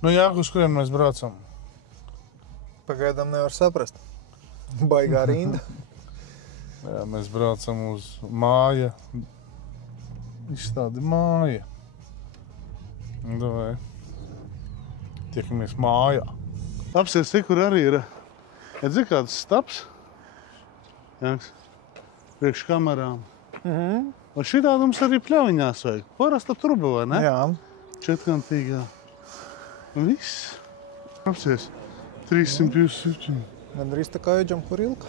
Nu jā, uz kurien mēs braucam? Pagaidām nevar saprast. Baigā rinda. Jā, mēs braucam uz māja. Izstādi māja. Davai. Tiekamies mājā. Apsies, kur arī ir. Redzi, kāds staps? Jāks. Priekš kamerām. Un šitā mums arī pļaviņās vajag. Parasta truba, vai ne? Jā. Četkantīgā. Un viss. Apsies. 357. Gandrīz tā kā Eģam Kurilka.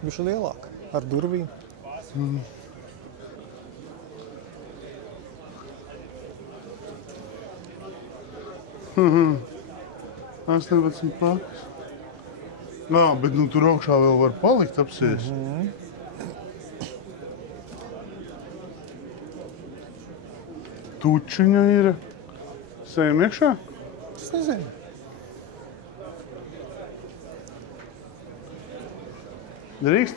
Bišķi lielāka. Ar durvīm. 18 pakas. Nā, bet nu tur augšā vēl var palikt apsies. Tučiņa ir. Sējam iekšā? Es nezinu. Drīkst?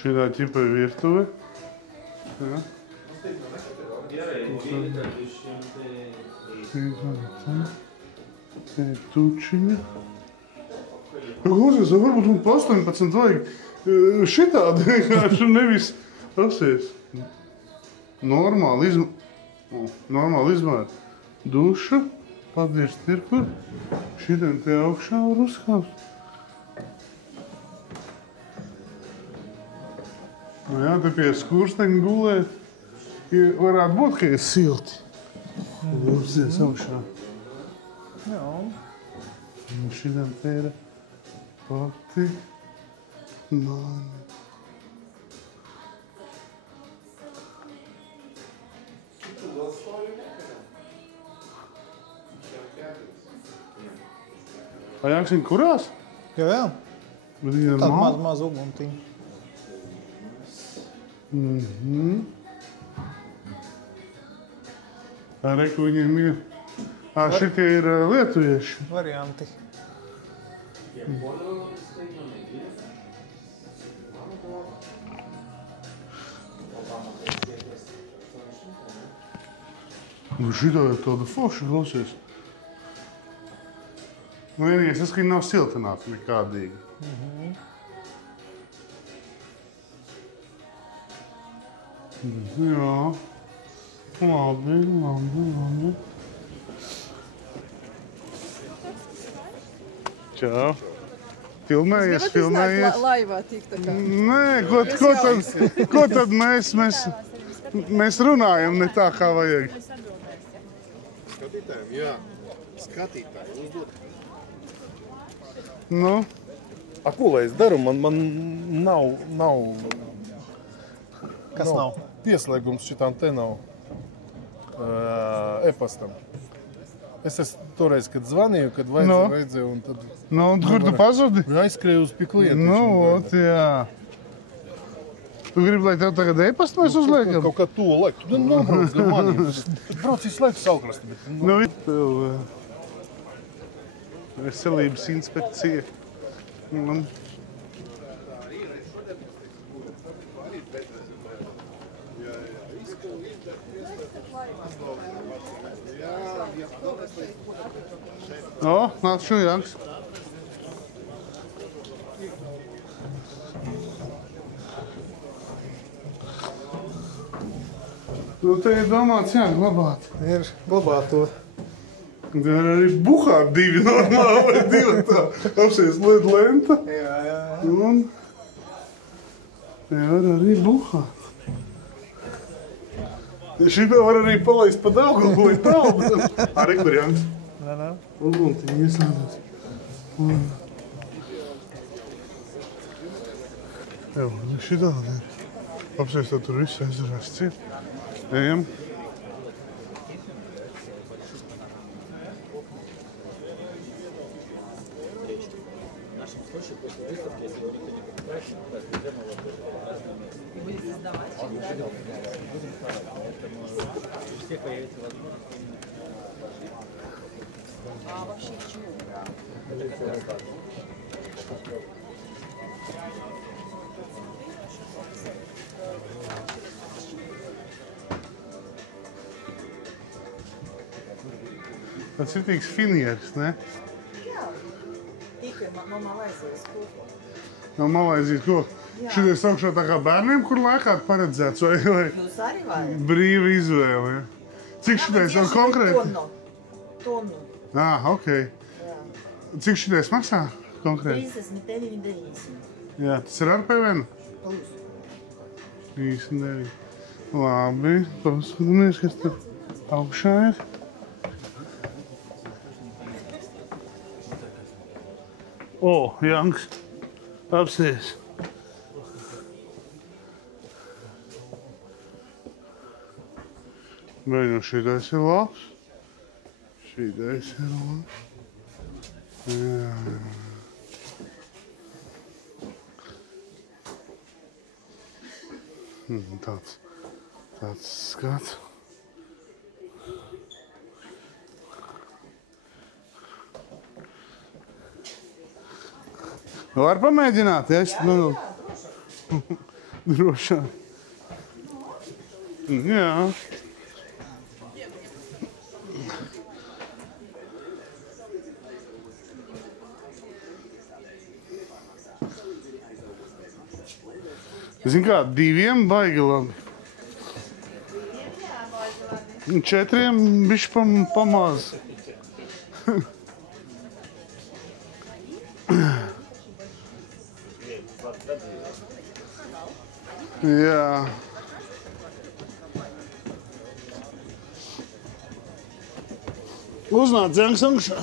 Šitā ķipa ir virtuve. Jā. Te ir tučiņa. Klausies, varbūt man pa 18 vajag šitādi vienkārši nevis apsies. Normāli izmēr. Duša, padirst ir kur. Šitien te augšā var uzkāpt. Nu jā, te pie skursteņa gulēt. Varētu būt, ka ir silti. Apsies augšā. Jā. Un šitien te ir pati nāni. Vai Jāksim, kurās? Jā. Bet viņa ir Tāda maz uguntiņa. Arī, ko viņiem ir. Šitie ir lietuvieši. Varianti. Nu, šitā ir tāda forša, klausies. Nu, vienīgais, tas, ka viņi nav siltināti nekādīgi. Jā. Labi. Čau. Filmējies. Laivā tik tā kā. Nē, ko tad mēs runājam ne tā, kā vajag? Skatītājiem, jā. Skatītāji, uzdot. Nu? A, ko lai es daru? Man nav... Kas nav? Pieslēgums šitām te nav e-pastam. Es toreiz, kad zvanīju, kad vajadzēju, un tad... Nu, un kur tu pazudi? Aizskrēju uz pie klienta. Nu, ot, jā. Tu gribi, lai tev tagad e-pastu mēs uzliekam? Kaut kā to laiku. Tu nobrauc gar maniem. Tu brauc visu laiku saukrasti, bet... Nu, tev veselības inspekcija. O, nāc šo Jāks. Nu, te ir domāts, jā, glabāt. Ir glabāt to. Te ir arī buhāt divi normāli, vai divi tā apsies led lenta. Jā. Un te var arī buhāt. Šitā var arī palaist pa Daugavpili, lai tālu. Arī kur Jānis? Nē. Uguntiņi iesādās. Jā, šitādi ir. Apsies, tad tur viss aizdarās ciet. Ejam. Tas ir tīks finieris, ne? Jā, tika no Malaizijas kopā. No Malaizijas ko? Šities augšā tā kā bērniem, kur lēkāt paredzēts, vai Jūs arī varat? brīva izvēle, ja? Cik šitais vēl konkrēti? Tonu. Okei. Jā. Cik šitais maksā konkrēti? 39,90. Jā, tas ir ar PVN? Plus. 39. Labi, paskatāmies, kas tur augšā ir. Janks, apsties. Vai nu šitais ir labs? Šitais ir labs. Jā. Tāds skats. Var pamēģināt, ja? Jā, drošāk. Jā. Zini kā, 2 baigi labi. 4 bišķi pamaz. Jā. Uznāc Janks augšā.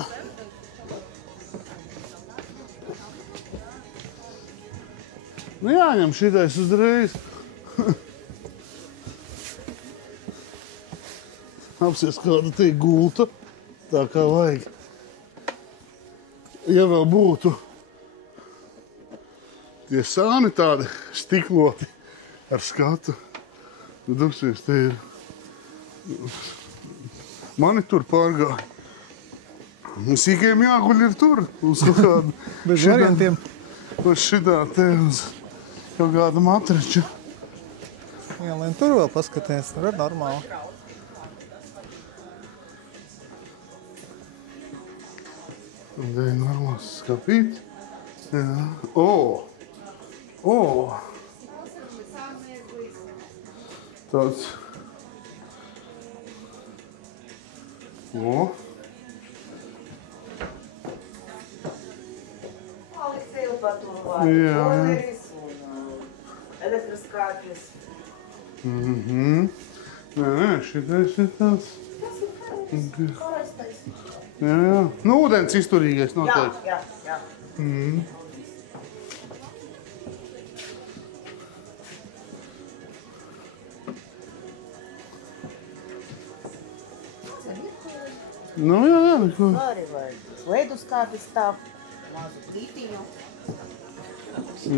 Jāņem šitais uzreiz. Apsies kāda te gulta, tā kā vajag. Ja vēl būtu tie sāni tādi stikloti ar skatu, tad apsies te ir. Mani tur pārgāja. Sīkiem jāguļ ir tur uz kaut kādu. Bez variantiem. Uz šitā te uz kaut kādu matraču. Jā, lai tur vēl paskaties, tur ir normāli. Un te ir normāls skapīt. Jā. Tāds. Jā. Elektroskāpis. Nē, šitais ir tāds. Karastais. Jā. Nu, ūdens izturīgais noteikti. Jā. Nu, jā. Arī vajag. Leduskāpis stāv. Mazu plītiņu.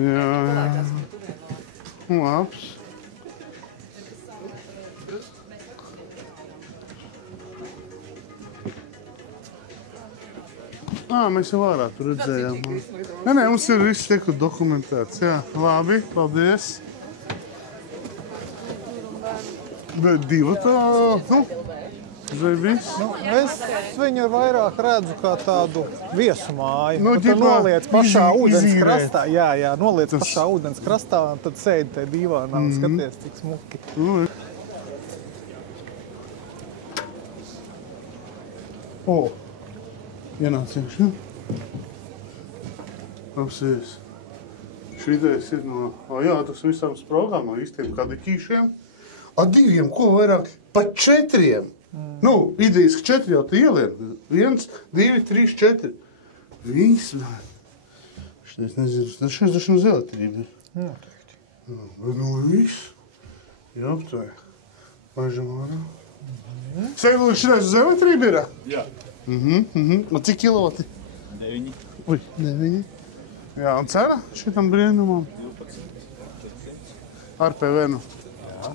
Jā. Labs. Mēs jau ārā tur redzējām. Nē, mums ir viss tiek dokumentēts. Jā, labi, paldies. Bet 2 tā, vai viss? Es viņu vairāk redzu kā tādu viesu māju. Nu, Tu noliec pašā ūdens izīrēt. krastā. Jā, noliec pašā ūdens krastā un tad sēdi te dīvānā un skaties, cik smuki. Ienāc iekšā. Apsies. Šitais ir no... Jā, tas visām sprogām, no īstiem kadiķīšiem. 2, ko vairāk? Pat 4. Nu, idejiski 4 jau te ielien. 1, 2, 3, 4. Viss, man. Šitais nezinu, šitais dažu uz elektrību ir. Noteikti. Nu, viss. Jā, aptāj. Laižam ārā. Sēduli, šitais uz elektrību ir? Jā. Un cik kilovati? 9. Ui, 9. Jā, un cena šitam brīnumam? 12. Ar PVN. Jā.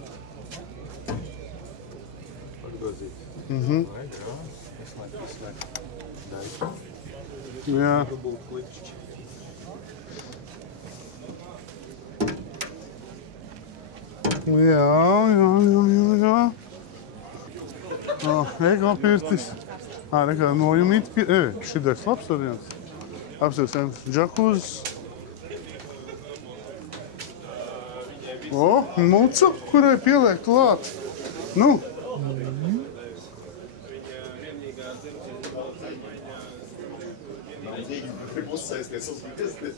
Pagrozīt. Jā. Jā. Ego pirtis. Nekā nojumīt pie... Šitais labs variants. Apstāsim džakūzes. O, mucu, kurai pieliek klāt. Nu. Uzsēsties uz griezti.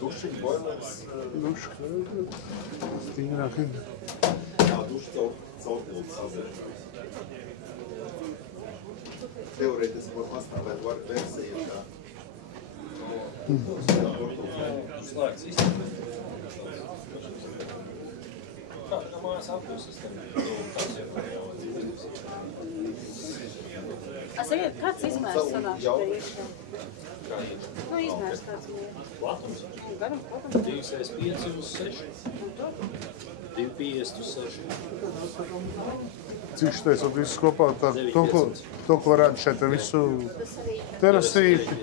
Dušiņ, boilers. Duša. Stīrāk. Jā, duša caurpildes. Teorētiski var pastāvēt versija, kā Slēgts izteikti. Kā no mājas apkūsas Kāds izmērs sanāks te iekšā? Nu, izmērs kāds mērs. Platums. Garam, platums. 2,5 uz 6. 2,50 uz 6. Cik šitais ot viss kopā tā, to, ko varētu šeit ar visu terasīti.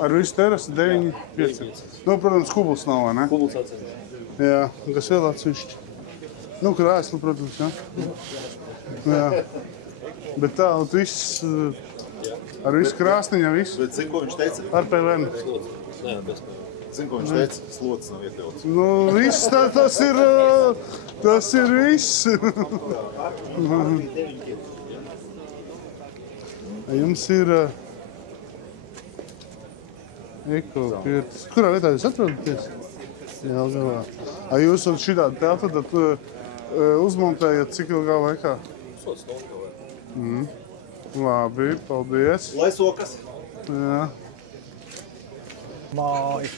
Ar visu terasi 9,5. Nu, protams, kubls nav, vai ne? Kubls atceļ. Jā, kas vēl atsevišķi. Nu, krēsli, protams, jā. Jā. Bet tā, ot viss, ar visu krāsniņu, visu. Bet zin, ko viņš teica? Ar PVN. Slots. Nē, bez PVN. Zin, ko viņš teica? Slots nav iekļauts. Nu, viss, tas ir viss. Jums ir ekopirtis. Kurā vietā jūs atrodaties? Jelgavā. Jūs šitādi te atradat, uzmontējat cik ilgā laikā? Slots stundu. Labi, paldies. Lai sokas. Jā. Māja.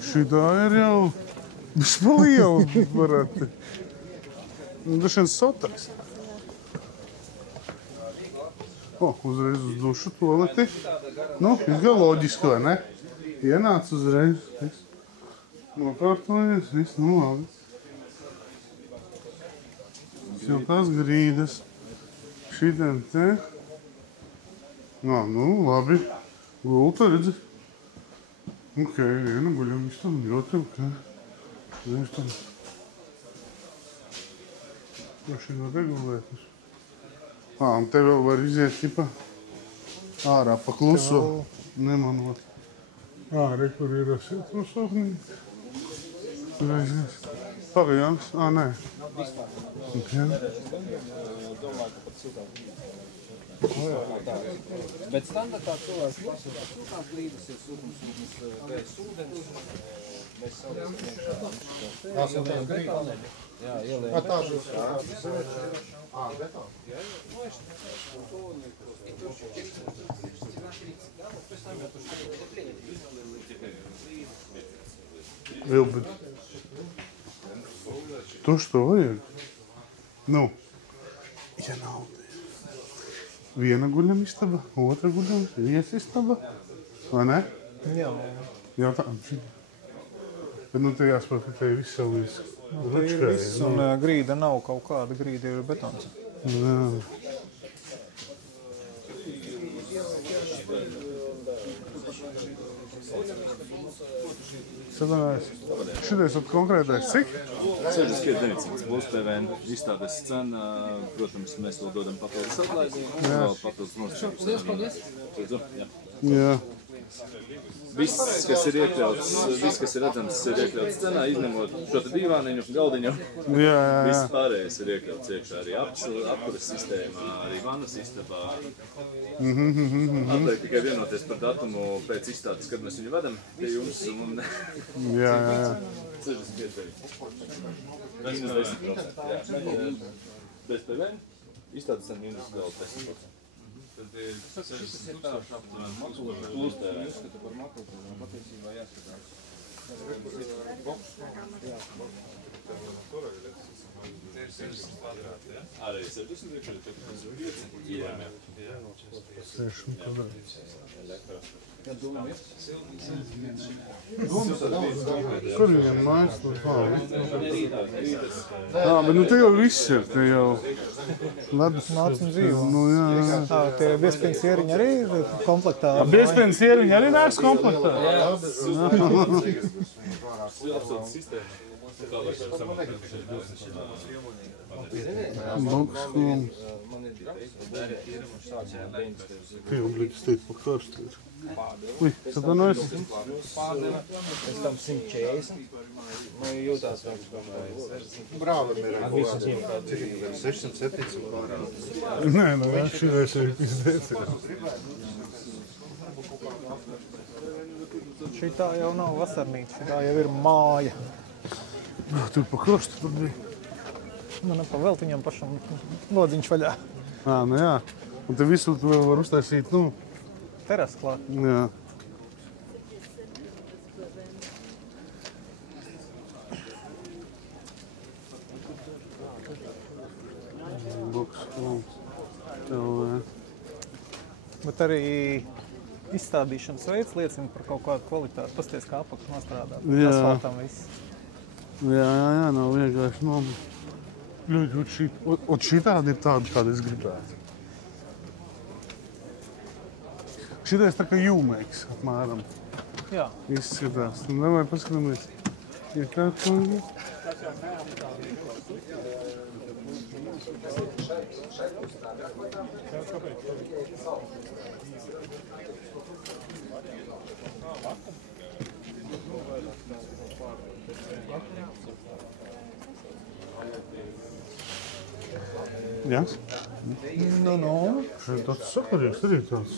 Šitā ir jau vispaliela varētu. Dažiem sotaks. Uzreiz uz dušu toleti. Nu, kā loģiski, vai ne? Ienāc uzreiz. Nokārtojies, viss, nu labi. Siltās grīdas. Šitiem te. Nu, labi. Gulta, redzi. Ok, viena guļamistam, otra, ok. Viens tam. Droši var regulēt. Un te vēl var iziet, tipa, ārā pa kluso, nemanot. Re, kur ir siltumsūknīte. Tur aizies. Pagājams? Nē. Okay. Bet standartā cilvēks pasaka, ka siltās grīdas ir siltumsūknis bez ūdens. Mēs saulēsim iekšā. Siltās grīdas? Jā, ieliek. Vēl, bet... To, što vajag? Nu, ja nav. Viena guļamistaba, otra guļamistaba, viesistaba, vai ne? Jā. Jautājums. Bet nu te jāspēr, ka te viss jau viss. Te ir viss, un grīda nav kaut kāda, grīda ir betons. Jā. Sadarājās. Šitais ot konkrētais cik? 65,900 plus PVN izstādes cena, protams, mēs vēl dodam papildus atlaidi un vēl papildus nosacījums. Jā. Viss, kas ir iekļauts, viss, kas ir redzams, ir iekļauts cenā, izņemot šo te divāniņu, galdiņu. Jā. Viss pārējais ir iekļauts iekšā, arī apkuras sistēmā, arī vannas istabā. Atliek tikai vienoties par datumu pēc izstādes, kad mēs viņu vedam pie jums un... Jā. 65,9. Minus 10%. Jā. Bez PVN, izstādes cena minus vēl 10%. Tad ir 60,000 aptuveni plus PVN. Uzskata par makotājiem, patiesībā jāskatās. Arī 60 iekšā, 45. Jā. 60 kvadrāti. Kad doma ir? Kur viņam mājas tur pāri? Bet nu te jau viss ir, te jau ledus. Nāc un dzīvo. Nu jā. Tie biezpienas ieriņi arī ir komplektā. Biezpienas ieriņi arī nāks komplektā? Absolūti sistēma. Boks klums. Man ir bērni, sācējām 90. Tie jau bliks teikt pa karstu ir. Ui, tad tā noies? Pārdeva, pēc tam 140. Man jūtās vēl kaut kā 60. Brālim ir Ar visu cīm kādu 600-700 pārāk. Nē, nu jā, šitais ir izdēts. Šitā jau nav vasarnīca, šitā jau ir māja. Tur pa karstu tur bija. Nu, ne pa veltiņam pašam lodziņš vaļā. Nu jā. Un te visu tu vēl var uztaisīt, nu. Teras klāt. Jā. Boks klums. Bet arī izstādīšanas veids liecina par kaut kādu kvalitāti. Pasties, kā apakš nostrādāt. Jā. Asfaltam viss. Jā, nav vienkārši nomu. Ļoti, ot šitādi ir tādi, kādi es gribētu. Šitais tā kā jūmeiks, apmēram, Jā. izskatās. Nu, davai paskatāmies. Ir kā kungi? Jā? Nu. Šeit tāds sakarīgs arī tāds.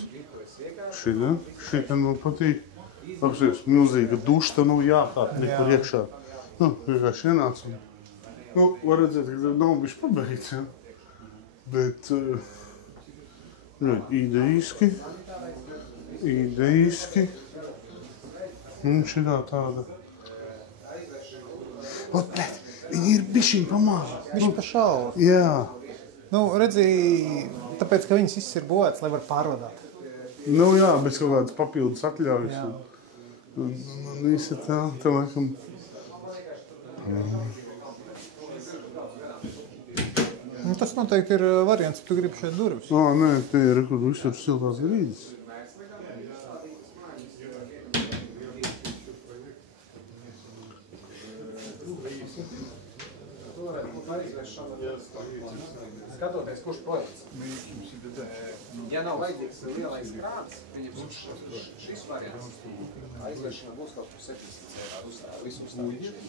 Šeit man patīk. Apsies, milzīga dušta, nu jākāt nekur iekšā. Nu, vienkārši ienāc un... Nu, var redzēt, ka nav bišķi pabeigts, ja. Bet... Idejiski. Un šitā tāda... Ot, bļet, viņi ir bišķiņ pamāli. Bišķi pa šauru. Jā. Nu, redzi, tāpēc, ka viņas viss ir būvēts, lai var pārvadāt. Nu jā, bez kaut kādas papildus atļaujas. Un visi tā laikam... Nu, tas noteikti ir variants, ja tu gribi šeit durvis. Nē, te ir, kur visur siltās grīdas. Skatoties, kurš projekts. Ja nav vajadzīgs lielais krāns, viņam šis variants aizvēršana būs kaut kur 700 ar visu uzstādīšanu.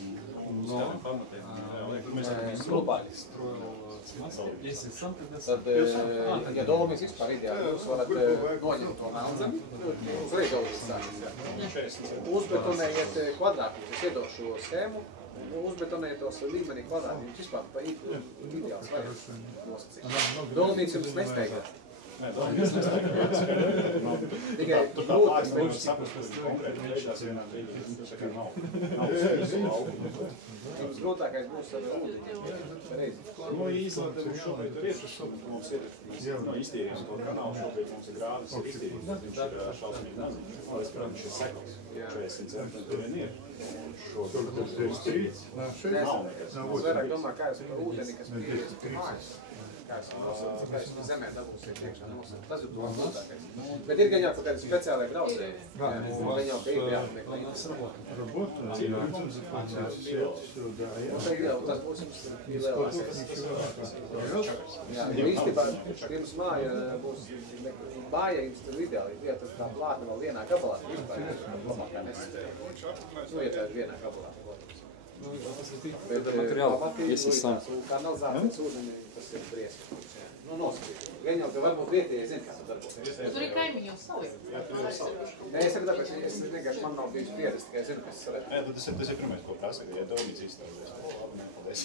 Skrulpāļis. Tad, ja dolomīs vispār ideāli, jūs varat noņemt to melnzemi, uzreiz dolomīs sākās. Uzbetonējiet kvadrātītus, es iedošu šo schēmu, uzbetonējiet tos līmenī kvadrātītus, vispār pa ideāls variants nosacīt. Dolomīts jums nesteigās. Tikai grūti Viņš saprast, kas konkrēti veidā vienā brīdī. Tā kā nav. Jums grūtākais būs ar ūdeņu. Nu, īstenībā šobrīd ir mums ir iztīrījums to kanālu, šobrīd mums ir grāvis ir iztīrījums. Viņš ir šausmīgi maziņš. Es, protams, šis sekls 40 centimetri vien ir. Šobrīd tas ir iztīrīts. Nav nekas. Es vairāk domāju, kā jūs par ūdeni, kas pieejas pie mājas. Kā jūs zemē dabūsiet iekšā nosaukt. Tas ir to grūtākais. Bet ir gan jau kaut kādi speciālai braucēji. Gan jau, ka ir jāapmeklē. Tas būs jums lielākais. Jā, jo īstenībā pirms māja būs, māja jums tad ideāli, ja tas tā plāta vēl vienā gabalā, vispār labākā nespēja. Nu, ja tā ir vienā gabalā. Bet kanalizācijas ūdeņi, tas ir briesmīgs. Nu, nosakīt. Gan jau, ka varbūt vietējie zina, kā tas darbosies. Tur ir kaimiņi jau savi. Nē, es saku tāpēc, es vienkārši man nav bijis pieredze, tikai zinu, kas varētu. Jā, tad tas ir pirmais, ko prasa, ja Dolomīts izstāvēs. Paldies.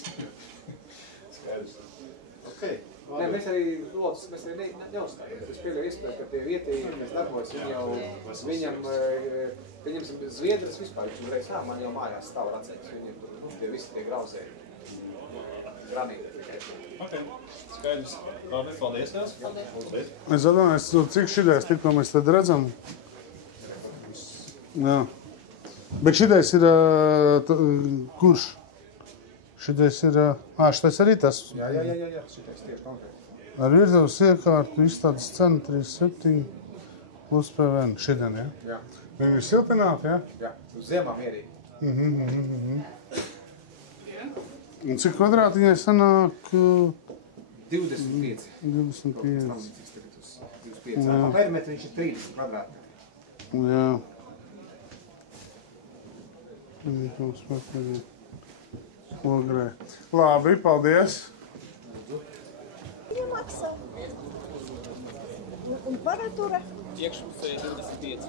Skaidrs. Okay. Nē, mēs arī neuzstājamies. Es pieļauju iespēju, ka tie vietējie, kas darbojas, viņam, pieņemsim, Zviedras vispār, viņš uzreiz, man jau mājās stāv racēks, viņiem tur, tie visi tie grauzēji. Granīti. Ok, skaidrs. Labi, paldies tās. Paldies. Es domāju, cik šitais tikko mēs tad redzam. Jā. Bet šitais ir, kurš? Šitais ir, šitais arī tas. Jā, šitais tie konkrēti. Ar virzavas iekārtu izstādes cena 37 plus PVN. Šitien, ja? Jā. Viņi ir siltināti, ja? Jā, uz ziemā mierīgi. Un cik kvadrātiņai sanāk? 25. 25. 25. Pa perimetru viņš ir 30 kvadrāti. Jā. Viņam smakīgi. Ogrē. Labi, paldies. Viņa maksā. Un paratura? Iekšpusē 25.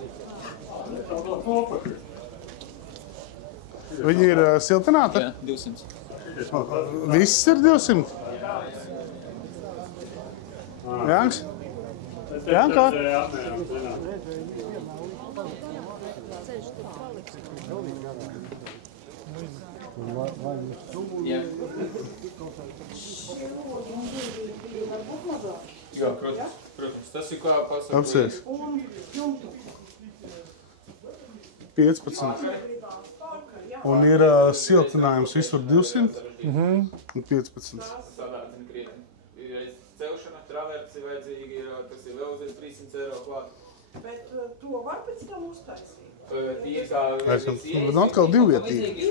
Viņi ir siltināti? Jā, 200. Viss ir 200? Jānis? Jānkā? Jā, protams. Tas ir kā pasaka. Apsies. 15. Un ir siltinājums visur 200 un 15. Celšana, traversi vajadzīgi ir, tas ir vēl uz 300 eiro klāt. Bet to var pēc tam uztaisīt. Nu, atkal divvietīgi.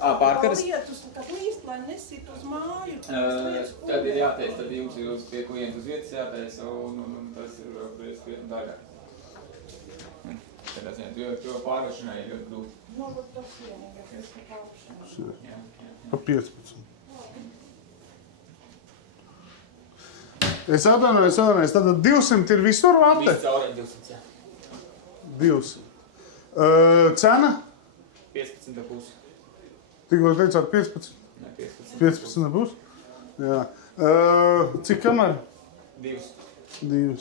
Pārkaras? Lietus, kad līst, lai nesit uz māju. Tad ir jātaisa, tad jums ir pie klientu uz vietas jātaisa, un tas ir krietni dārgāk. Tādā ziņā, jo pārvešanai ir ļoti grūti. Nu, tas vienīgais, ka pārvešanai. Pa 15. Es atvainojos, tad 200 ir visur vate? Viss caurēm 200, jā. 200. Cena? 15,5. Tikko teicāt 15? Nē, 15. 15,5? Jā. Cik kamera? 2. 2.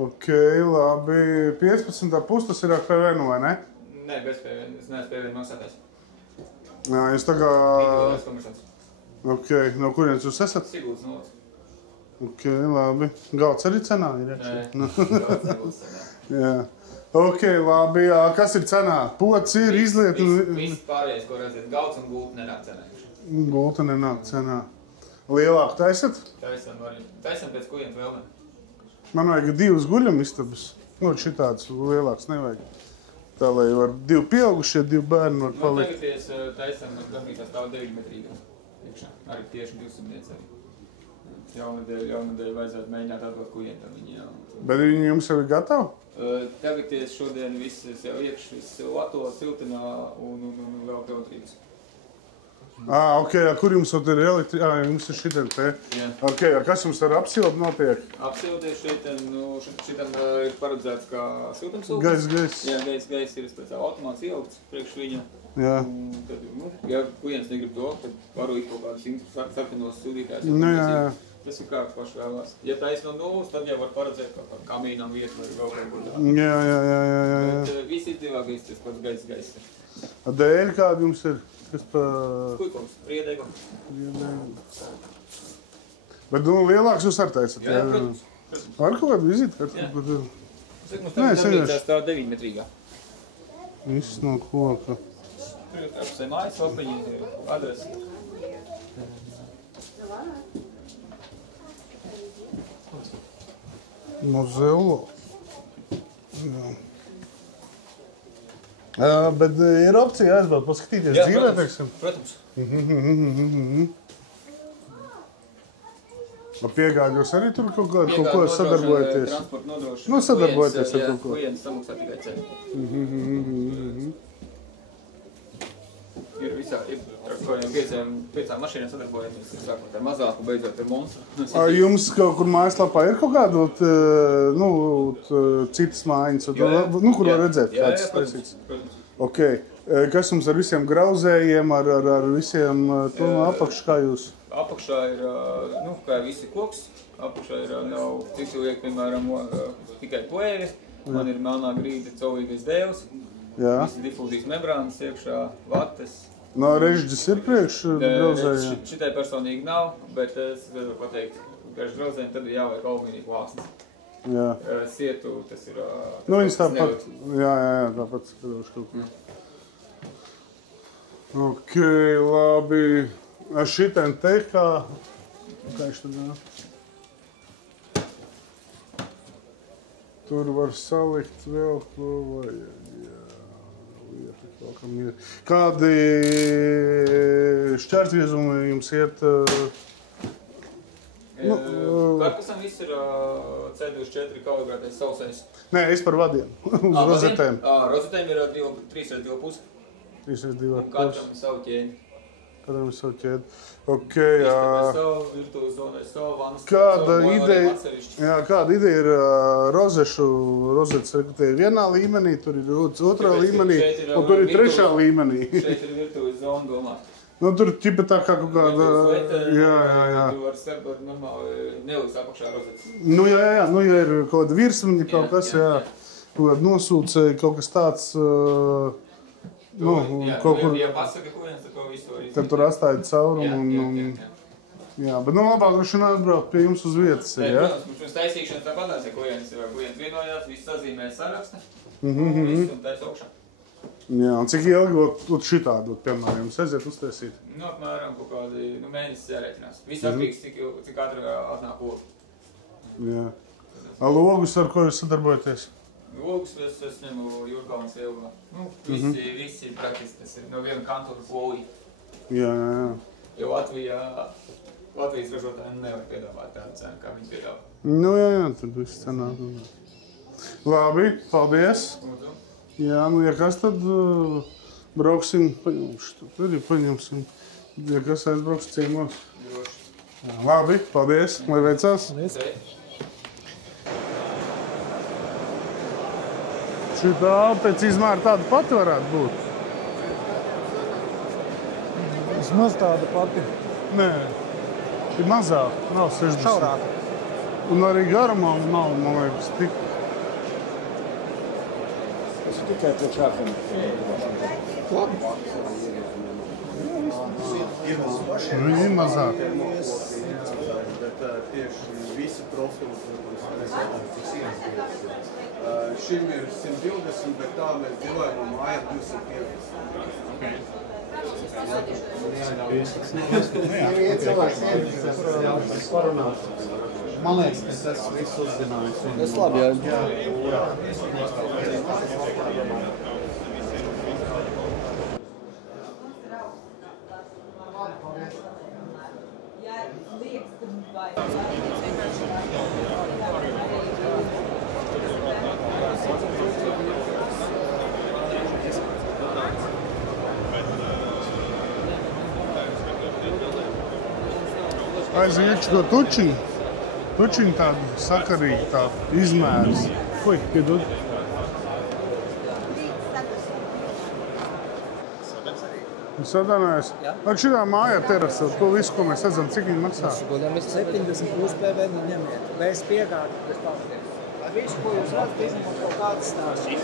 Ok, labi. 15,5 tas ir ar PVN, vai ne? Nē, bez PVN. Es neesmu PVN maksātājs. Jā, jūs tā kā... Tīklējās komersants. Ok, no kurienes jūs esat? Siguldas nolas. Ok, labi. Galds arī cenā ir? Nē, galds Siguldas cenā. Jā. Ok, labi. Kas ir cenā? Pots ir, izliet... Viss pārējais, ko redzēt. Galds un gulta nenāk cenā. Gulta nenāk cenā. Lielāk taisat? Taisam pēc klientu vēlmēm. Man vajag 2 guļam istabas. Nu, šitāds lielāks nevajag. Tā, lai var 2 pieaugušie, 2 bērni var palikt. Tagad taisam gandrīz stāv 9 metrīgā. Arī tieši 200 dienas arī. Jaunadēļ vajadzētu mēģināt atdot klientam viņu. Bet viņi jums jau ir gatavi? Tagad šodien viss jau iekš, viss lato, siltinā un vēl elektrības. Ok, kur jums ir elektrība? Jums ir šitien te. Ok, kas jums ar apsildu notiek? Apsildi šitam ir paredzēts kā siltumsūknis. Gaiss. Jā, gaiss ir pēc automāts ieaugts priekš viņa. Jā. Tad, ja klients negrib to, tad varu kaut kādus sarkanos sildītājus. Jā. Tas ir kāds paši vēlās. Ja taisa no nulles, tad jau var paredzēt kaut kādu kamīnām vietu vai vēl kaut ko tādu. Jā. Bet viss izdevākais tas pats gaiss. Dēļ kāda jums ir? Kas pa... Kuikums, priedēgum. Bet lielāks jūs ar taisat? Jā, protams. Ar kaut kādu vizītkarti? Nē, es tā 9 metrīgā. Viss no koka. Tur ir apusē mājas, lapiņi, adresi. Mozello. Bet ir opcija aizbraukt, paskatīties dzīvē, teiksim? Protams. Piegādājos arī tur kaut ko sadarbojaties? Transporta nodrošina. Nu, sadarbojaties ar kaut ko. Klients samaksā tikai cenu. Ir visā, piecām mašīnām sadarbojamies, sākot ar mazāku, beidzot ar monstru. Jums kaut kur mājaslapā ir kaut kāda, citas mājiņas, kur var redzēt kāds taisīts? Ok. Kas jums ar visiem grauzējiem, ar visiem apakšu, kā jūs? Apakšā ir, kā visi koks, apakšā ir nav cik liek, piemēram, tikai plēvis, man ir melnā grīda caurīgais dēvs, visi difūzijas membrānas iekšā, vates. No režģis ir priekš grauzējiem? Šitai personīgi nav, bet es varu pateikt, priekš grauzējiem tad ir jāvajag alumīnija plāksnes. Jā. Sietu, tas ir... Nu, viņas tāpat, jā, tāpat skatīšu kaut ko. Ok, labi. Ar šitiem te kā viņš tad nāk? Tur var salikt vēl ko vajag. Jā, lieta kaut kam ir. Kādi šķērsgriezumi jums iet? Karkasam viss ir C24 kalibrētais sausais. Nē, es par vadiem. Uz rozetēm. Rozetēm ir 3x2,5. 3x2,5. Katram savu ķēdi. Katram ir savu ķēdi. Ok, savu virtuves zonai, savu vanas. Kāda ideja ir rozetes rekrutēja vienā līmenī, tur ir otrā līmenī, un tur ir trešā līmenī. Šeit ir virtuves zona domāt. Nu, tur ķipa tā kā kaut kāda... Jā. Tu vari starpot normāli neliks apakšā rozetes. Nu, jā, nu, ja ir kaut kāda virsmaņa, kaut kas, jā. Kaut kāda nosūcēja, kaut kas tāds... Nu, kaut kur... Ja pasaka, ko viens, to visu var izdarīt. Tad tur atstāja caurumu un... Jā, bet nu labāk droši vien atbraukt pie jums uz vietas, jā? Protams, mums taisīšanas tāpatās, ja klients vienojās, viss sazīmē saraksta, viss un taisa augšā. Jā, un cik ilgi būtu šitādi, piemēram, jums aiziet uztaisīt? Nu, apmēram kaut kādi mēnesis jārēķinās. Viss atkarīgs, cik ātri atnāk logi. Jā. Logus, ar ko jūs sadarbojaties? Logus es ņemu Jūrkalnas ielgā. Nu, visi praktiski tas ir no viena kantora polī. Jā. Jo Latvijas ražotājiem nevar piedāvāt tādu cenu, kā viņi piedāvā. Nu, jā, tad viss cenāk. Labi, paldies. Jā, nu, ja kas tad brauksim, paņemšu, tad arī paņemsim. Ja kas aizbrauks ciemos. Labi, paldies, lai veicās. Šitā pēc izmēra tāda pati varētu būt. Vismaz tāda pati. Nē, ir mazāk, nav 60. Šaurāk. Un arī garumā nav, man liekas, tik. Tas ir tikai pēc šādiem. Viņi ir mazāk. Bet tieši visi profili, šim ir 120, bet tā mēs dzīvojam un mājām 250. Man liekas, es esmu visu uzzinājis. Tas labi, jā. Aiziešu to tučiņu. Tučiņu tādu sakarīgu, tādu izmērs. Koi, piedod? Sadanājas. Ar šitā mājā terasa, to visu, ko mēs redzam, cik viņi maksā? Mēs 70 plus PVN ņemiet. Bez piegādes, bez paldies. Visu, ko jūs redzat, izņemot kaut kādas stāstus.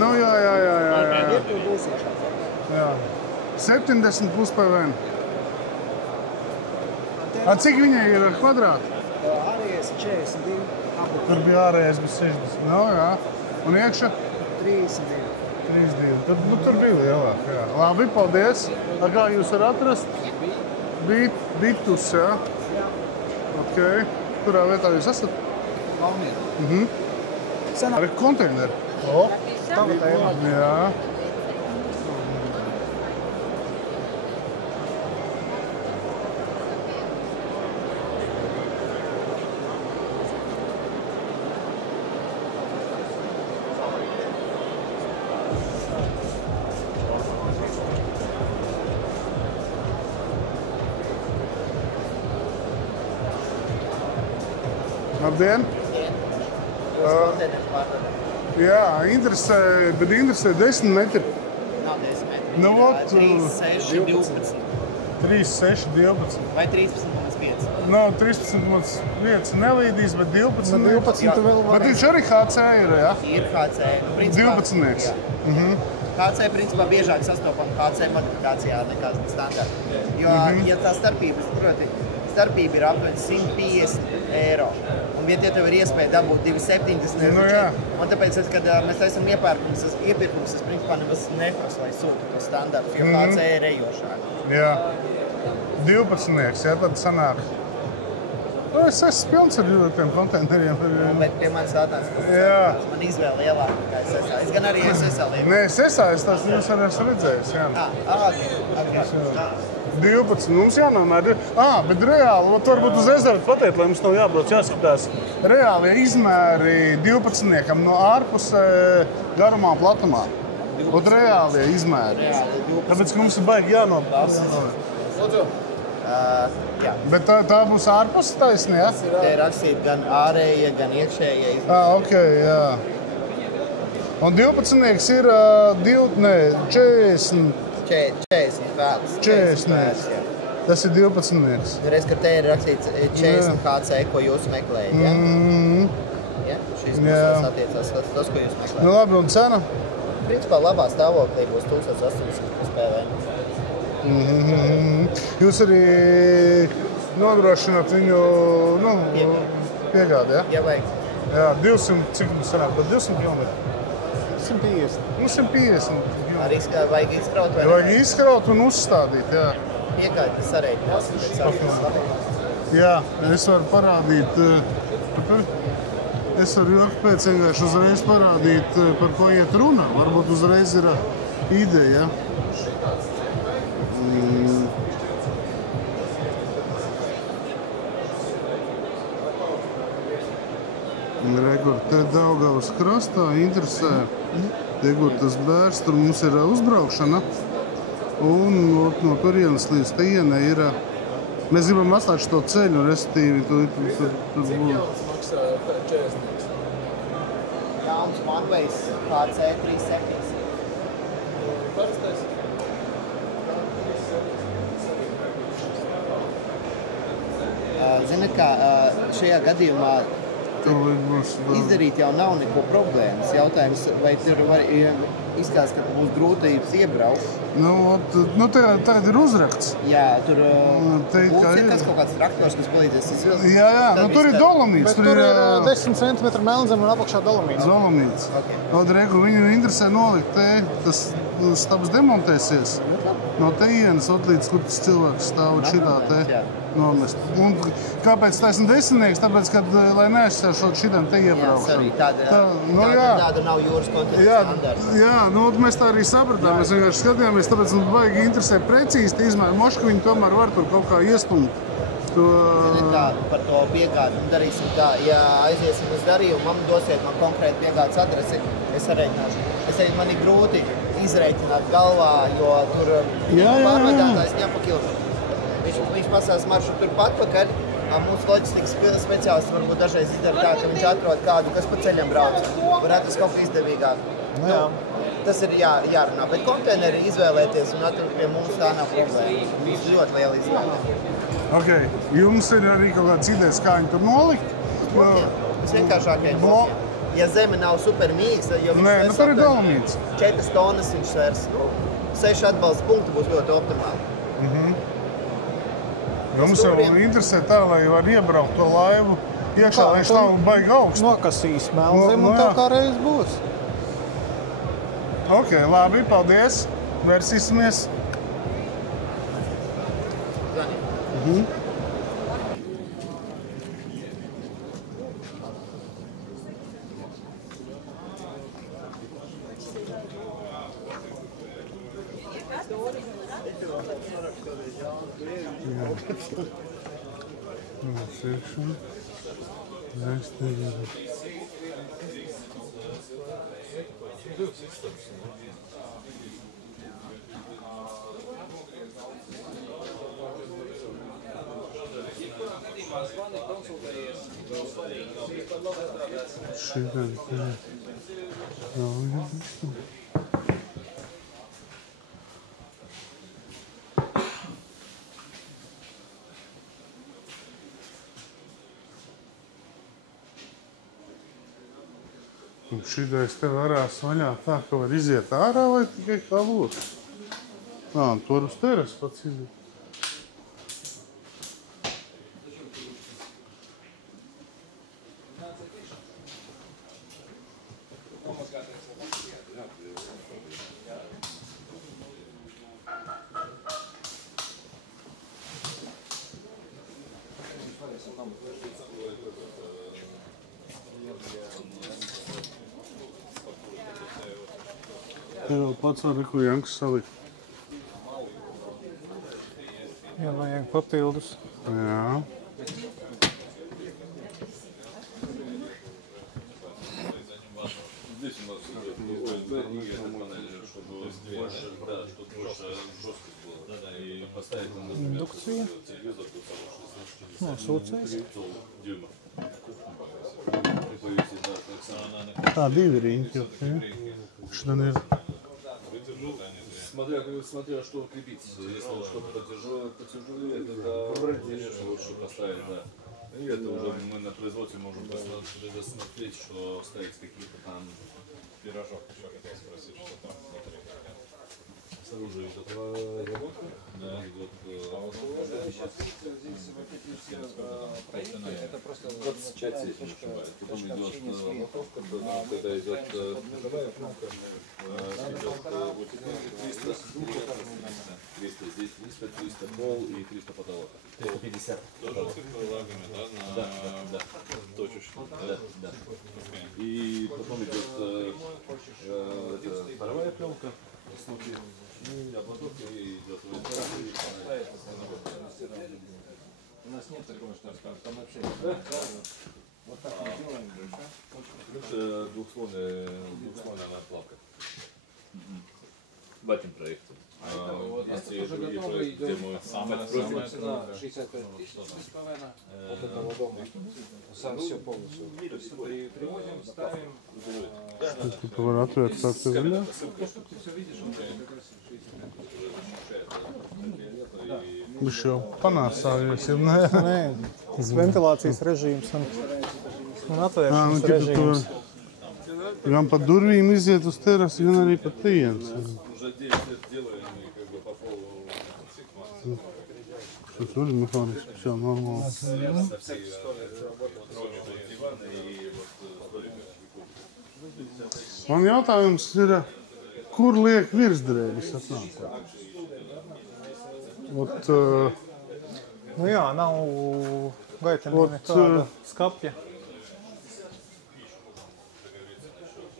Nu, jā. Jā. 70 plus PVN. Cik viņai ir kvadrāti? Ārējais 42. Tur bija ārējais bez 60. Nu, jā. Un iekšā? 32. 32. Tur bija lielāk, jā. Labi, paldies. Kā jūs varat atrast? Bitus, jā? Jā. Ok. Kurā vietā jūs esat? Valmiera. Ar konteineru? Jā. Labdien! Jā, interesē 10 metri. Nav 10 metri. Nu, 36, 12. 36, 12. Vai 13,5. No, 13,5 nelīdīs, bet 12. 12 tu vēl Bet vari. viņš arī HC ir, jā? Ir HC. Nu, principā, 12. jā. HC principā biežāk sastopam HC modifikācijā nekā standarta. Jo, ja tā starpības, proti, starpība ir apmēram 150 eiro. Un ja tev ir iespēja dabūt 270 eiro, un tāpēc, kad mēs esam iepirkums, es principā nemaz neprasu, lai sūtu to standartu, jo kāds ir ejošāk. Jā. 12, ja, tad sanāk. Es esmu pilns ar tiem konteineriem. Bet pie manis atnāca, man izvēle lielāka kā SSA. Es gan arī SSA lieku. Nē, SSA, es tās jūs arī esmu redzējis, jā. Okay. 12, mums jānomēr. Bet reāli, varbūt uz ezeru pateikt, lai mums nav jābrauc, jāskatās. Reāli izmēri 12 no ārpusē garumā un platumā. Un reāli izmēri. Tāpēc, ka mums ir baigi jānopēc. Jā. Bet tā būs ārpus taisni, jā? Te ir rakstīti gan ārējie, gan iekšējie izmēri. Ok, jā. Un 12 ir 40. 40 pēdas. 40. Tas ir 12. Reiz, ka te ir rakstīts 40 HC, ko jūs meklējat, ja? Ja? Šīs mūsās attiecās tas, ko jūs meklējat. Nu labi, un cena? Principā labā stāvoklī būs 1800 PVN. Jūs arī nodrošināt viņu piegādi, ja? Ja vajag. Jā, 200, cik mums sanāk, bet 200 km? 150. 150. Arī vajag izkraut vai vajag izkraut un uzstādīt, jā. Piegādi, tas sareiķinās. Jā, es varu parādīt, es varu ilgi pēc vienkārši uzreiz parādīt, par ko iet runa. Varbūt uzreiz ir ideja. Rekur, te Daugavas krastā interesē, kur tas bērs, tur mums ir uzbraukšana, un no turienes līdz tienai ir, mēs gribam atstāt šo ceļu, respektīvi, tur būtu. Maksā 40. Jauns Manvejs HC 37. Parastais. Ziniet, kā šajā gadījumā izdarīt jau nav neko problēmas. Jautājums, vai tur var izskatās, ka būs grūtības iebraukt? Tagad ir uzrakts. Jā, tur būs kaut kāds traktors, kas palīdzēs izvilkt. Jā, tur ir dolomīts. Tur ir 10 cm melnzem un apakšā dolomīts. Dolomīts. Viņu interesē nolikt te, tas stabs demontēsies. No teienes, līdz kur tas cilvēks stāv šitā te nomest. Un kāpēc taisni desmitnieks? Tāpēc, kad, lai neaizsēšot šitam te iebraukšanu. Tāda nav jūras kontinenta standarta. Jā, mēs tā arī sapratām. Mēs vienkārši skatījāmies, tāpēc mums vajag interesē precīzi izmēri. Moška viņi tomēr var tur kaut kā iestumt. Par to piegādi darīsim tā. Ja aiziesim uz darījumu, man dosiet man konkrēti piegādes adresi, es sarēķināšu. Man ir grūti izrēķināt galvā, jo tur pārvadātājs ņem pa kilometru. Viņš pasās maršrutu turpat pakaļ. Mūsu loģistikas speciālists varbūt dažreiz izdara tā, ka viņš atrod kādu, kas pa ceļam brauc. Varētu tas kaut kā izdevīgāk. Tas ir jārunā, bet konteineri izvēlēties un atrast pie mums tā nav problēma. Mums ļoti liela izvēle. Ok, jums ir arī kaut kāds idejas, kā viņi tur nolikt? Visvienkāršākajiem blokiem. Ja zeme nav super mīgs, jo viņš tur ir dolomīts. 4 tonnas viņš svers. 6 atbalsta punkti būs ļoti optimāli. Jums jau interesē tā, lai var iebraukt to laivu iekšā, lai viņš nav baigi augsts. Nokasīs melzem un tev kā reiz būs. Ok, labi, paldies. Vērsīsimies. Šitais te varās vaļā tā, ka var iziet ārā vai tikai kā loks? Tur uz teres pats iziet. Te vēl pats arī, ko Janks salika. Jā, vajag papildus. Jā. Indukcija. Nosūcējs. Tā, 2 riņķi. Šitan ir. Смотря что крепить. Если что-то потяжелее, тогда конечно лучше поставить, да. И это уже мы на производстве можем предусмотреть, что ставить какие-то там пирожок. Еще хотел спросить, что там внутри. Снаружи идет работа, да, идет. Это просто 25 здесь не ошибаюсь. Потом идет, когда идет 300 здесь, 300 пол и 300 потолок. 350. Тоже лагами, да, на точечно. Да. И потом идет паровая пленка. А потом идет у нас нет такого, что там вообще вот так мы делаем, это двухслойная плавка. В этом проекте. Вот это уже готово идет. Самая цена 65 тысяч с половиной. Вот этого дома. Сам все полностью. Привозим, ставим. Что типа воротует так ты взял? Ты все видишь, он как раз 65. Viņš jau panāsājies, ir nē. Nē, tas ventilācijas režīms un atvēršanas režīms. Gan pa durvīm iziet uz terasi, gan arī pa tienes. Уже 10 лет делаем, и как бы по полу. Что тоже механически, все нормально. Man jautājums ir, kur liek virsdrēbis atnāk? Nu jā, nav gaitanī nekāda skapja.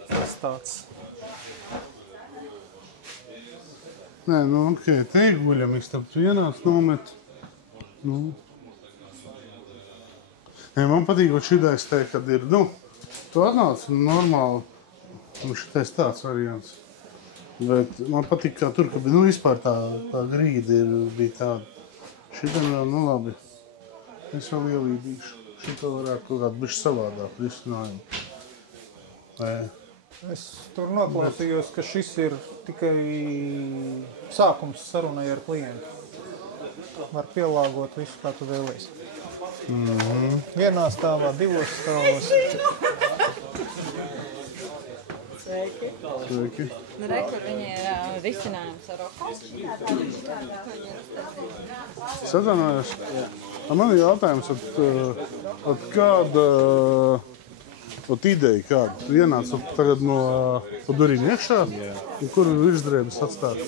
Tas tāds. Nē, nu ok, te guļam, tad tu ienāc nomet. Nu. Nē, man patīk, ka šitais te, kad ir, nu, tu atnāc normāli, nu šitais tāds variants. Bet man patīk, kā tur, ka bija, nu, vispār tā grīda bija tāda. Šitam vēl, nu, labi. Es vēl ielīdīšu. Šito varētu kaut kādu bišķi savādāk risinājumu. Es tur noklausījos, ka šis ir tikai sākums sarunai ar klientu. Var pielāgot visu, kā tu vēlies. Vienā stāvā, 2 stāvos. Sveiki. Sveiki. Nu, re, kur viņi ir risinājums ar Roko. Satanājos. Man ir jautājums, kāda ideja, kāda? Tu ienāc tagad no pa durīm iekšā, un kur virsdrēbes atstāt?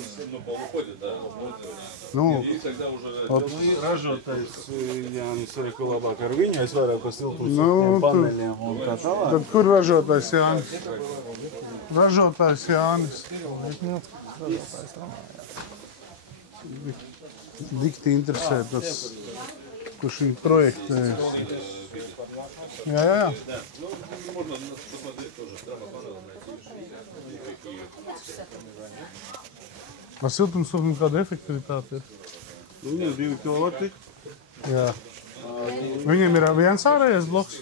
Nu, ražotais Jānis Reku labāk ar viņu, es vairāk pa siltumsūtiem paneļiem un kā tālāk. Tad kur ražotais Jānis? Ražotais Jānis. Dikti interesē tas, kurš viņu projektē. Jā. Можно посмотреть тоже, прямо пожалуйста, найти. Ar siltumsūtni kāda efektivitāte ir? Viņam 2 kW. Jā. Viņiem ir viens ārējais bloks?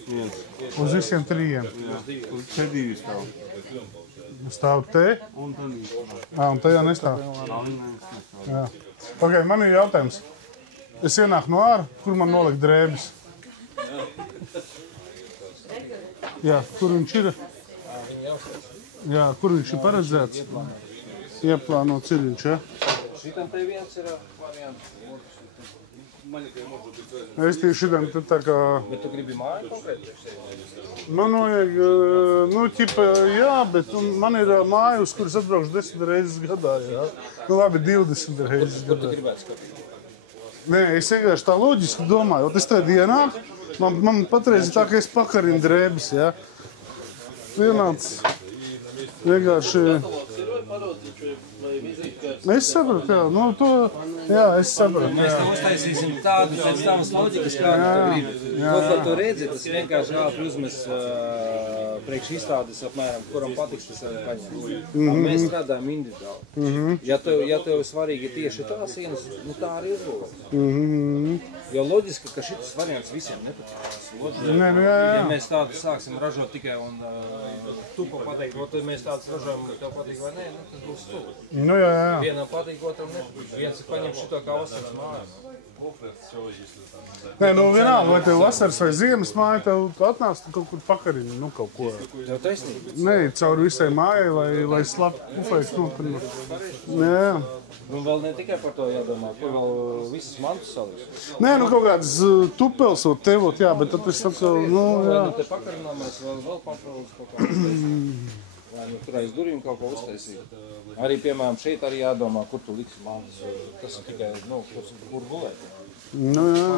Uz visiem 3? Jā, uz te 2 stāv. Stāv te? Un tad viņš. Un tajā nestāv? Jā. Ok, man ir jautājums. Es ienāku no ārā, kur man nolikt drēbes? Jā, kur viņš ir? Jā, kur viņš ir paredzēts? Ieplānots ir viņš, ja? Šitam te viens ir variants. Es tieši šitam te tā kā... Bet tu gribi māju konkrēti? Man vajag, nu, ķipa, jā, bet man ir māja, uz kuras atbraukšu 10 reizes gadā, jā. Nu, labi, 20 reizes gadā. Kur tu gribētu skatīt? Nē, es vienkārši tā loģiski domāju, ot es te dienā, man patreiz ir tā, ka es pakarinu drēbes, jā. Vienāds vienkārši... Es saprotu, jā, nu to, jā, es saprotu. Mēs te uztaisīsim tādu pēc tavas loģikas, kādu tu gribi. To, ko tu redzi, tas vienkārši ātri uzmes priekš izstādes apmēram, kuram patiks, tas arī paņem. Mēs strādājam individuāli. Ja tev svarīgi ir tieši tā sienas, nu tā arī uzbūvēt. Jo loģiski, ka šitas variants visiem nepatīk. Ja mēs tādu sāksim ražot tikai un tu pateikt, vai mēs tādus ražojam, tev patīk vai nē, tas būs stulbi. Nu jā. Vienam patīk, otram nepatīk. Viens ir paņem šito kā vasaras māju. Nē, nu vienalga, vai tev vasaras vai ziemas māja, tev atnāc kaut kur pakarini, nu kaut ko. Tev taisnība? Nē, cauri visai mājai, lai slapti pufēks nopirnu. Jā. Nu vēl ne tikai par to jādomā, kur vēl visas mantus salīs. Nē, nu kaut kāds tupels vai tevot, jā, bet tad es saku, nu jā. Vai nu te pakarinām, vēl papildus kaut kā. Vai nu tur aiz durvīm kaut ko uztaisīt. Arī, piemēram, šeit arī jādomā, kur tu liksi mantus. Tas ir tikai, nu, kur gulēt. Nu jā.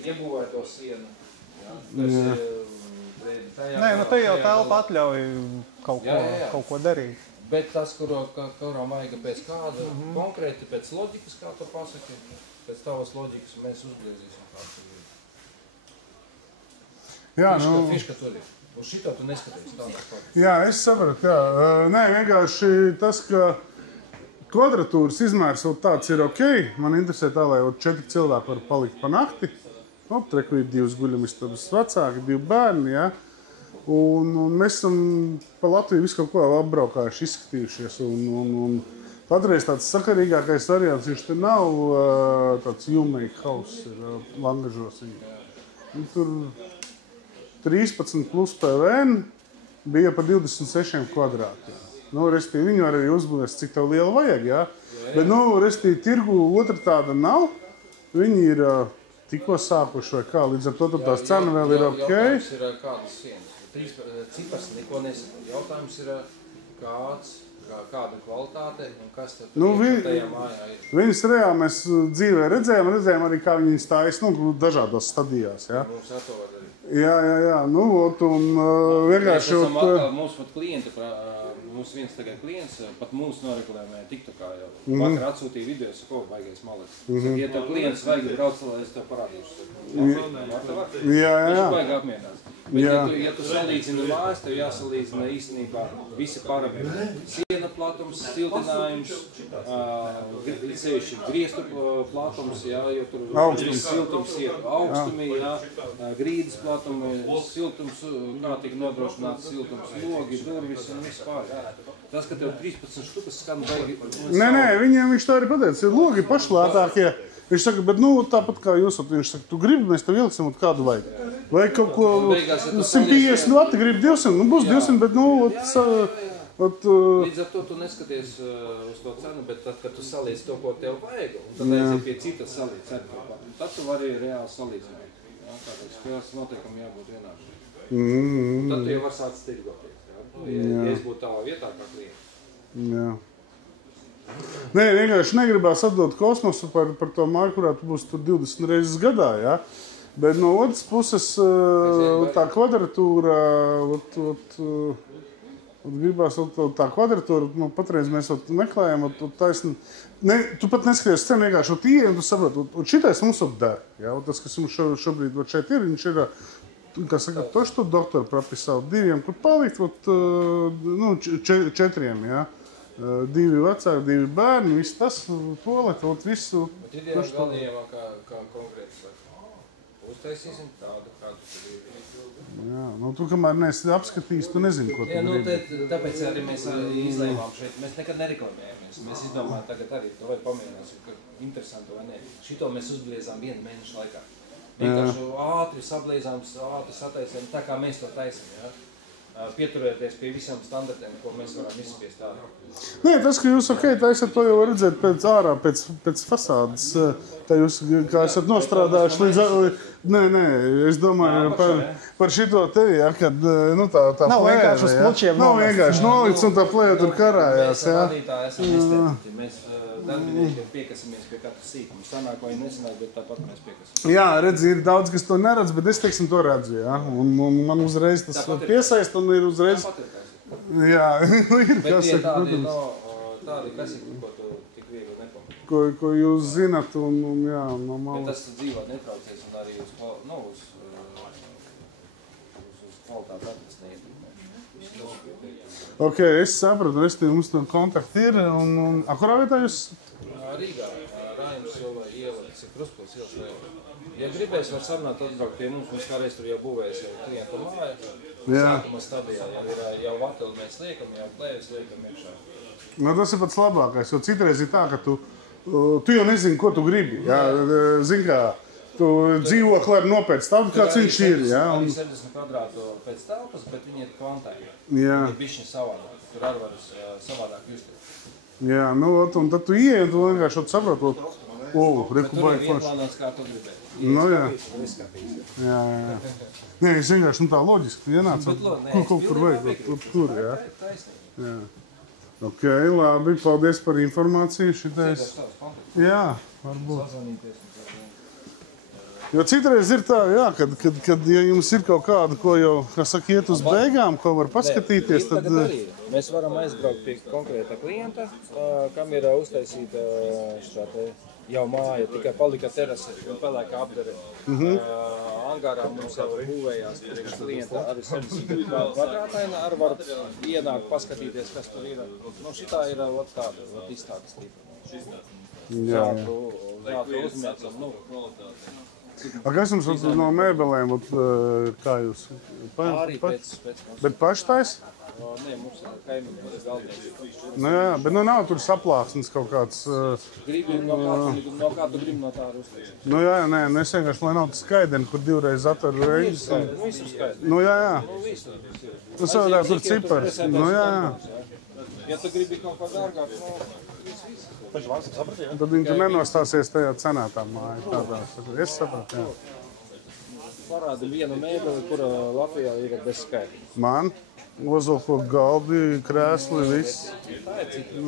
Iebūvēto sienu. Nē, nu te jau telpa atļauj kaut ko darīt. Bet tas, kuram vajag pēc kāda, konkrēti pēc loģikas, kā tu pasaki, pēc tavas loģikas mēs uzgriezīsim kādu. Jā, nu... Fiška tur ir. Uz šitā tu neskaties tādā pārāk. Jā, es sapratu, jā. Nē, vienkārši tas, ka kvadratūras izmērs vēl tāds ir ok. Man interesē tā, lai 4 cilvēki var palikt pa nakti. Treku ir 2 guļamistabas vecāki, 2 bērni, jā. Un mēs esam pa Latviju visu kaut ko apbraukājuši, izskatījušies. Un patreiz tāds sakarīgākais variants, viņš te nav tāds U-Make House, ir Langažos. Tur 13 plus PVN bija pa 26 kvadrātiem. Nu, restīvi, viņu arī uzbūvēs, cik tev liela vajag, jā. Bet, nu, restīvi, tirgu otra tāda nav. Viņi ir tikko sākuši vai kā, līdz ar to tās cena vēl ir ok. Jautājums ir kādas sienas. Cipars neko nesaka. Jautājums ir kāda kvalitāte un kas tad tajā mājā ir. Viņas reāli mēs dzīvē redzējām arī, kā viņi stājas, nu, dažādos stadijās, jā. Mums atvar arī. Jā, nu, un vienkārši... Mums pat klienti, mums viens tagad klients, pat mūs noreklamēja TikTokā jau. Vakar atsūtīja video, ko baigais malets. Ja tev klients vajag brauc, lai es tev parādīšu. Jā. Viņš baigi apmierinās. Bet, ja tu salīdzini mājas, tev jāsalīdzina īstenībā visi parametri. Siena platums, siltinājums, sevišķi griestu platums, jā, jo tur siltums ir augstumi, jā, grīdas platumi, siltums, kā tika nodrošināts siltums, logi, durvis un viss pārējā. Tas, ka tev 13 štukas skan baigi... Nē, viņiem viņš tā arī pateica, ir logi pašlētākie. Viņš saka, bet nu tāpat kā jūs, viņš saka, tu gribi, mēs tev ieliksim kādu vajag. Vai kaut ko 150 vati, gribi 200, nu būs 200, bet nu... Līdz ar to tu neskaties uz to cenu, bet tad, kad tu salīdz to, ko tev vajag, un tad aiziet pie citas salīdz cenu, tad tu vari reāli salīdzināt. Tātad spēles noteikumi jābūt vienāši. Tad tu jau var sākt stirgoties, ja es būtu tavā vietā kā klienti. Jā. Nē, vienkārši negribās atdot kosmosu par to māju, kurā tu būsi tur 20 reizes gadā, jā. Bet no otras puses tā kvadratūra, gribās tā kvadratūra, patreiz mēs meklējam, taisni, tu pat neskaties cenu vienkārši tīri, un tu saproti, un šitais mums der, jā. Tas, kas mums šobrīd šeit ir, viņš ir, kā saka, to, što doktori propisāli 2, kur palikt, nu, 4, jā. 2 vecāki, 2 bērni, viss tas, toaleta, visu... Bet ideāli galījumā, kā konkrēti saka, uztaisīsim tādu, kādu tur ir. Jā, nu tu kamēr neesi apskatījis, tu nezini, ko tu gribi. Tāpēc arī mēs izlēmām šeit, mēs nekad nereklamējamies. Mēs izdomājam tagad arī, to vai pamēģināsim, ka interesanti vai ne. Šito mēs uzbliezām 1 mēnešu laikā. Vienkārši ātri sabliezām, ātri sataisām, tā kā mēs to taisam, jā. Pieturēties pie visiem standartiem, ko mēs varam izspiest ārā. Nē, tas, ka jūs taisat, to jau var redzēt pēc ārā, pēc fasādes. Tā jūs, kā esat nostrādājuši līdz... Nē, es domāju par šito tevi, jā, kad, nu, tā nav plēra, vienkārši uz plučiem nav vienkārši nolicis un tā plēra tur karājās, jā. Mēs vadītāji esam estētiķi, mēs darbiniekiem piekasamies pie katra sīkuma. Sanāk vai nesanāk, bet tāpat mēs piekasamies. Jā, redzi, ir daudz, kas to neredz, bet es, teiksim, to redzu, jā. Un man uzreiz tas piesaist un ir uzreiz... Jā, ir Bet kas tie ir, tādi, protams. tādi kaseti, ko tu tik viegli nepamati. Ko jūs zinat, un jā, no Bet malas. tas dzīvot netraucēs un arī uz kvalitāti atrast neietekmē. Ok, es sapratu, mums tur kontakti ir, un kurā vietā jūs? Rīgā, Rājums iela, tas ir Kruspils ielas vēl. Ja gribēs, var sarunāt atbraukt pie mums kādreiz tur jau būvēs jau klienta māja. Sākuma stadijā jau vateli mēs liekam, jau klēvis liekam iekšā. Nu, tas ir pats labākais, jo citreiz ir tā, ka tu jau nezini, ko tu gribi. Jā, zini kā, tu dzīvokli ar nopēc tādu, kāds viņš ir. Jā, un... 70 kvadrātu pēc telpas, bet viņi ir kvantē. Jā. Viņi ir bišķi savādāk, tur arī var savādāk justies. Jā, nu, un tad tu ieej, un tu vienkārši saproti, reku baigi forši. Ieplānots, kā tu gribēji. Nu, jā. Jā. Nē, es vienkārši tā loģiski ienāca, kaut kur vajag, tur, jā. Jā. Ok, labi, paldies par informāciju šitais. Jā, varbūt. Jo citreiz ir tā, jā, kad ja jums ir kaut kāda, ko jau, kā saka, iet uz beigām, ko var paskatīties, tad... Mēs varam aizbraukt pie konkrēta klienta, kam ir uztaisīta šāda jau māja, tikai palika terase un pelēka apdare. Angārā mums jau būvējās priekš klienta arī 70 kvadrātaina, arī var ienākt, paskatīties, kas tur ir. Nu, šitā ir tāda izstādes līpa. Zātu uzmēcam, nu. Kas jums no mēbelēm, kā jūs? Arī pēc. Bet paši tais? Nē, mums kaimiņi galvenais. Nu jā, bet nav tur saplāksnes kaut kāds... Gribi no kā tu gribi no tā arī uztaisīt? Nu jā, nē, es vienkārši, lai nav tas skaideni, kur divreiz atver reizes. Visu skaideni. Nu jā. Nu visu. Nu savādāk tur cipars. Nu jā. Ja tu gribi kaut kā dārgāk, visu. Tad viņi tur nenostāsies tajā cenā tā māja. Tādās. Es sapratu, jā. Parādi vienu mēbeli, kura Latvijā ir bez skaidri. Man? Ozolko galdi, krēsli, viss.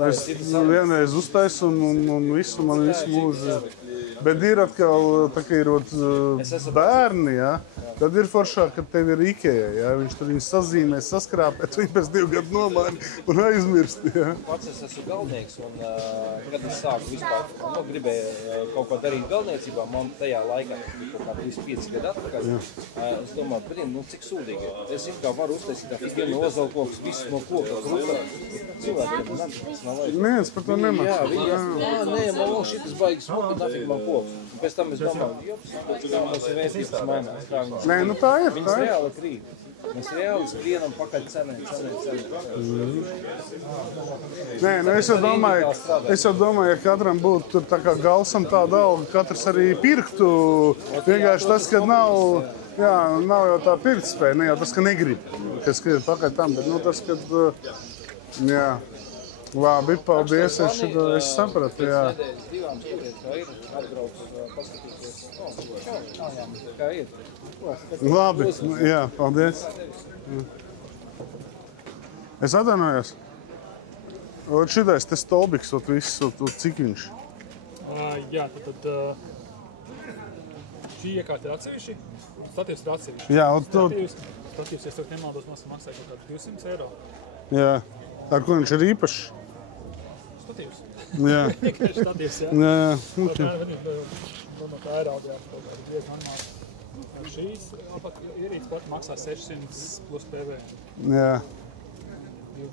Es vienreiz uztaisu un visu, man visu mūžu. Bet ir atkal, tā kā ir bērni, jā, tad ir foršāk, kad tev ir Ikea, jā. Viņš tur viņus sazīmē, saskrāpē, tu viņi pēc 2 gadu nomaini un aizmirst, jā. Pats es esmu galvnieks un, kad es sāku vispār, gribēju kaut ko darīt galvniecībā, man tajā laikā, kaut kā 25 gadu atpakaļ, es domāju, nu cik sūdīgi. Es kā varu uztaisīt tā figurnu ozolkoks, visu no koka, cilvēkiem, tas nav vajag. Neviens par to nemāc. Jā, viņi, nē, man vēl šitas baigas smuki, nafik man koks. Un pēc tam es domāju, kā mūsu vērtības mainās. Nē, nu tā ir. Viņas reāli krīt. Mēs reāli skrienam pakaļ cenē. Nē, nu es jau domāju, ja katram būtu tur tā kā galsam tāda alga, katrs arī pirktu. Vienkārši tas, ka nav jau tā pirktspēja, ne jau tas, ka negrib, ka skrien pakaļ tam, bet nu tas, kad, jā. Labi, paldies, es sapratu, jā. Labi, jā, paldies. Es atvainojos. Šitais te stolbiks, viss, cik viņš? Jā, tad šī iekārta ir atsevišķi, statīvs ir atsevišķi. Jā, statīvs, ja es nemaldos, maksāja kaut kādu 200 eiro. Jā, ar ko viņš ir īpašs? Statīvs. Jā. Vienkārši statīvs, jā. Jā. No tā ir audījā kaut kāda diezgan normāla. Šīs ierīces pat maksā 600 plus PV. Jā.